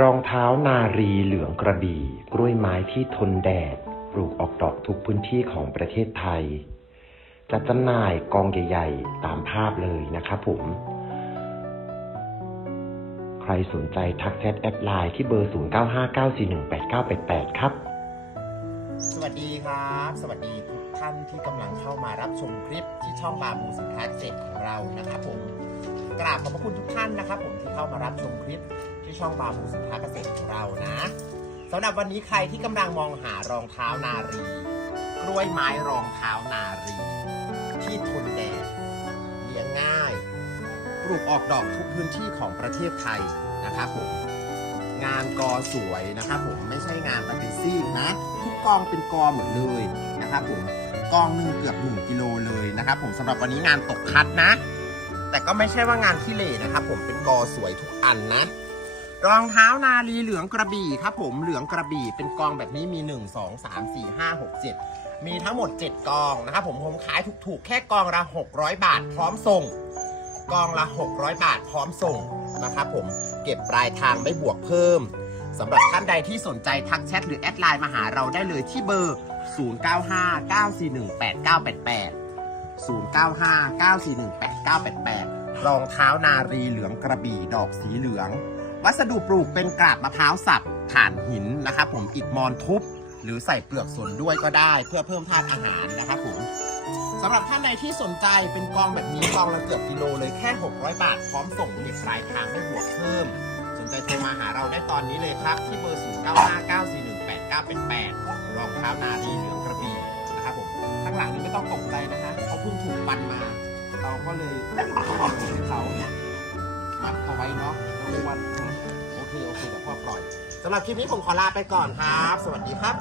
รองเท้านารีเหลืองกระบี่ กล้วยไม้ที่ทนแดดปลูกออกดอกทุกพื้นที่ของประเทศไทย จัดจำหน่ายกองใหญ่ๆ ตามภาพเลยนะครับผม ใครสนใจทักแชทแอดไลน์ที่เบอร์ 0959418988 ครับ สวัสดีครับ สวัสดีทุกท่านที่กำลังเข้ามารับชมคลิปที่ช่องบาบูสินค้าเกษตของเรานะครับผม กราบขอบพระคุณทุกท่านนะครับผมที่เข้ามารับชมคลิป ที่ช่องบาบูสินค้าเกษตรของเรานะสำหรับวันนี้ใครที่กำลังมองหารองเท้านารี กล้วยไม้รองเท้านารี ที่ทนแดดเลี้ยงง่าย ปลูกออกดอกทุกพื้นที่ของประเทศไทยนะครับผมงานกอสวยนะครับผมไม่ใช่งานแบบเป็นซีกนะ ทุกกองเป็นกอหมดเลยนะครับผมกองหนึ่งเกือบ1กิโลเลยนะครับผมสำหรับวันนี้งานตกคัดนะ แต่ก็ไม่ใช่ว่างานขี้เหร่นะครับผมเป็นกอสวยทุกอันนะ รองเท้านาลีเหลืองกระบี่ครับผมเหลืองกระบี่เป็นกองแบบนี้มี 1 2 3 4 5 6 7 มีทั้งหมด 7 กองนะครับผมผมขายถูกๆ แค่กองละ 600 บาท พร้อมส่ง กองละ 600 บาทพร้อมส่งนะครับผมเก็บปลายทางไม่บวกเพิ่มสำหรับท่านใดที่สนใจทักแชทหรือแอดไลน์มาหาเราได้เลยที่เบอร์ 0959418988รองเท้านารีเหลืองกระบี่ดอกสีเหลือง วัสดุปลูกเป็นกราบมะพร้าวสับถ่านหินนะครับผมอิฐมอนทุบ หรือใส่เปลือกสนด้วยก็ได้ เพื่อเพิ่มธาตุอาหารนะครับผมสำหรับท่านใดที่สนใจเป็นกองแบบนี้กองละเกือบกิโลเลยแค่ 600 บาท พร้อมส่งเก็บปลายทางไม่บวกเพิ่ม สนใจโทรมาหาเราได้ตอนนี้เลยครับ ที่เบอร์ 0959418988รองเท้านาดีเหลืองกระบี่นะครับผมข้างหลังนี้ไม่ต้องตกใจนะฮะเขาเพิ่งถูกปันมา เราก็เลยเอาให้เขา สำหรับคลิปนี้ผมขอลาไปก่อนครับ สวัสดีครับ